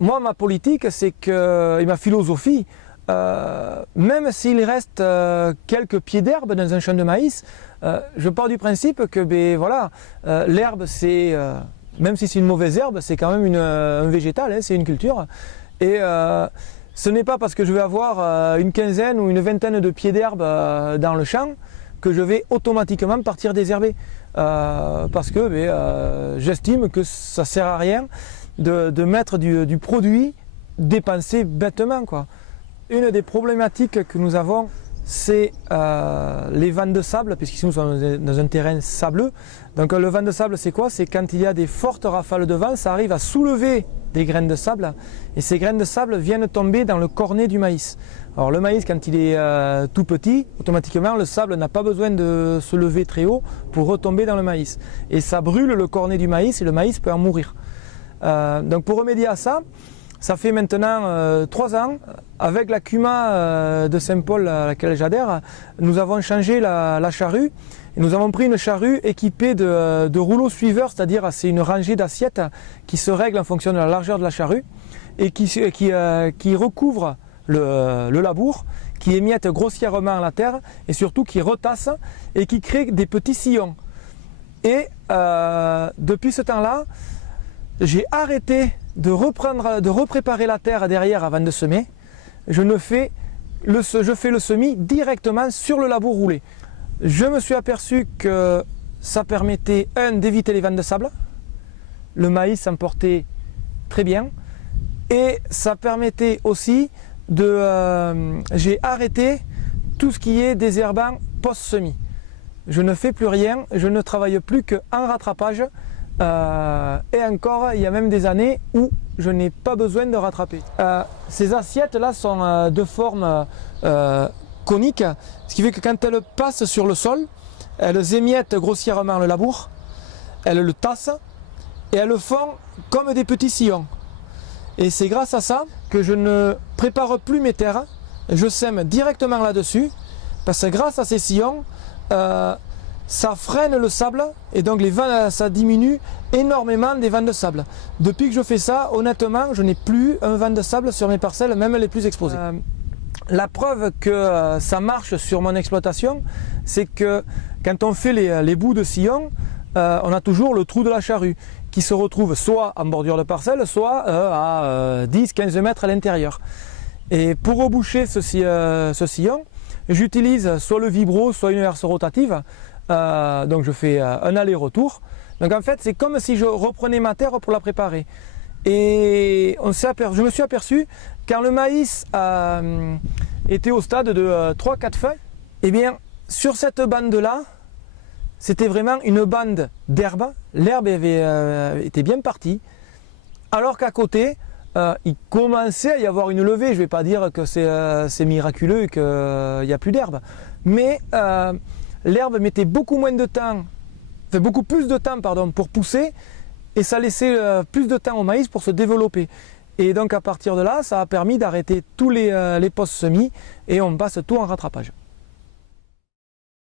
Moi, ma politique, c'est que, et ma philosophie, même s'il reste quelques pieds d'herbe dans un champ de maïs, je pars du principe que l'herbe, c'est, même si c'est une mauvaise herbe, c'est quand même un végétal, hein, c'est une culture. Et ce n'est pas parce que je vais avoir une quinzaine ou une vingtaine de pieds d'herbe dans le champ que je vais automatiquement partir désherber. Parce que j'estime que ça ne sert à rien de mettre du produit dépensé bêtement, quoi. Une des problématiques que nous avons, c'est les vents de sable, puisqu'ici nous sommes dans un terrain sableux. Donc le vent de sable, c'est quoi? C'est quand il y a des fortes rafales de vent, ça arrive à soulever des graines de sable, et ces graines de sable viennent tomber dans le cornet du maïs. Alors le maïs, quand il est tout petit, automatiquement le sable n'a pas besoin de se lever très haut pour retomber dans le maïs. Et ça brûle le cornet du maïs et le maïs peut en mourir. Donc pour remédier à ça, ça fait maintenant 3 ans, avec la CUMA de Saint-Paul à laquelle j'adhère, nous avons changé la charrue. Et nous avons pris une charrue équipée de rouleaux suiveurs, c'est-à-dire c'est une rangée d'assiettes qui se règle en fonction de la largeur de la charrue et qui recouvre le labour, qui émiette grossièrement la terre et surtout qui retasse et qui crée des petits sillons. Et depuis ce temps-là, j'ai arrêté de repréparer la terre derrière avant de semer. Je fais le semis directement sur le labour roulé. Je me suis aperçu que ça permettait, d'éviter les vents de sable. Le maïs s'en portait très bien. Et ça permettait aussi j'ai arrêté tout ce qui est désherbant post-semis. Je ne fais plus rien, je ne travaille plus qu'en rattrapage. Et encore, il y a même des années où je n'ai pas besoin de rattraper. Ces assiettes-là sont de forme conique, ce qui fait que quand elles passent sur le sol, elles émiettent grossièrement le labour, elles le tassent et elles le font comme des petits sillons. Et c'est grâce à ça que je ne prépare plus mes terres, je sème directement là-dessus, parce que grâce à ces sillons, ça freine le sable et donc ça diminue énormément des vents de sable. Depuis que je fais ça, honnêtement, je n'ai plus un vent de sable sur mes parcelles, même les plus exposées. La preuve que ça marche sur mon exploitation, c'est que quand on fait les bouts de sillon, on a toujours le trou de la charrue qui se retrouve soit en bordure de parcelle, soit à 10-15 mètres à l'intérieur. Et pour reboucher ce sillon, j'utilise soit le vibro, soit une herse rotative. Donc je fais un aller-retour. Donc en fait, c'est comme si je reprenais ma terre pour la préparer. Et je me suis aperçu, quand le maïs était au stade de 3-4 feuilles, eh bien, sur cette bande-là, c'était vraiment une bande d'herbe. L'herbe était bien partie, alors qu'à côté, il commençait à y avoir une levée. Je ne vais pas dire que c'est miraculeux et qu'il n'y a plus d'herbe. Mais l'herbe mettait beaucoup plus de temps pour pousser, et ça laissait plus de temps au maïs pour se développer. Et donc à partir de là, ça a permis d'arrêter tous les post-semis et on passe tout en rattrapage.